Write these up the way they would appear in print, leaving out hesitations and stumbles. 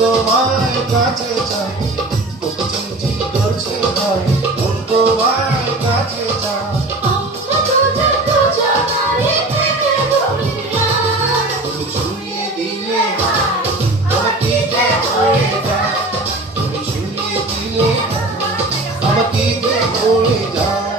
তোমার কাছে চাই চিনচিন করছে ভাই মন তোমার কাছে চাই তুমি ছুঁয়ে দিলে আমাকে যে হয়ে যায় তুমি ছুঁয়ে দিলে আমাকে যে হয়ে যায়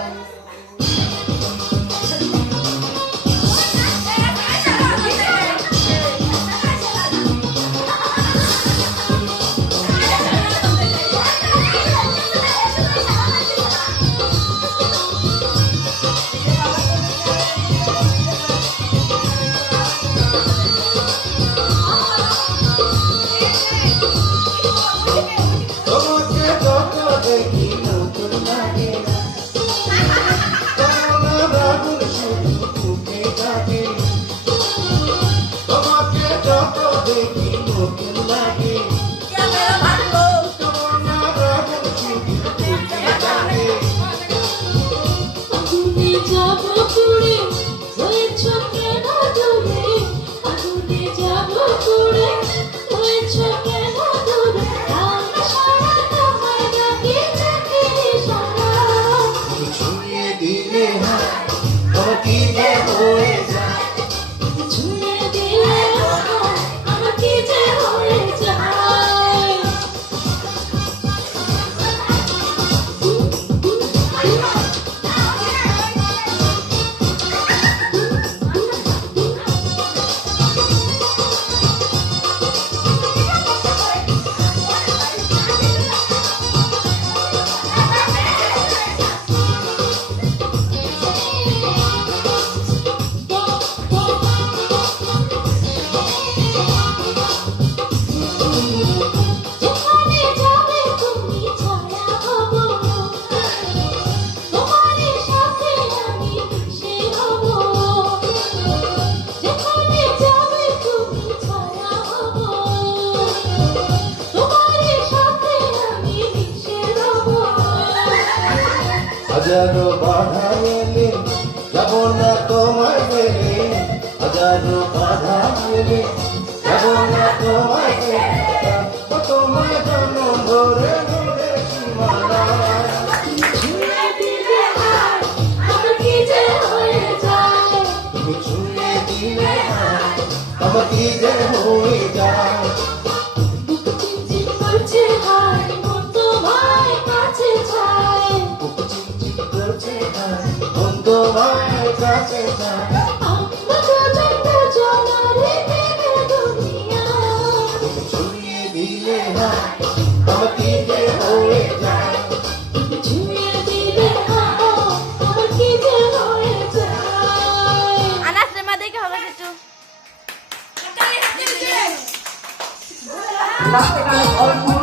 হাজারো বাধা এলে যাব না তোমায় ফেলে হাজারো বাধা এলে যাব না তোমায় ফেলে তোমায় জন্য ধরে ধরে সীমানা ছুঁয়ে দিলে আমার কি যে হয়ে যায় তুমি ছুঁয়ে দিলে আমার কি যে হয়ে যায় চিনচিন করছে হায় মন তোমায় কাছে চায় তোমার কাছে চাই আমরা দুজন দুজনারে দেবে দুনিয়া তুমি ছুঁয়ে দিলে আমাকে যে হয়ে যায় ছুঁয়ে দিলে আমার কি যে হয়ে যায় আনাস রে মা দেখে হবে কিছু রাস্তায় অল্প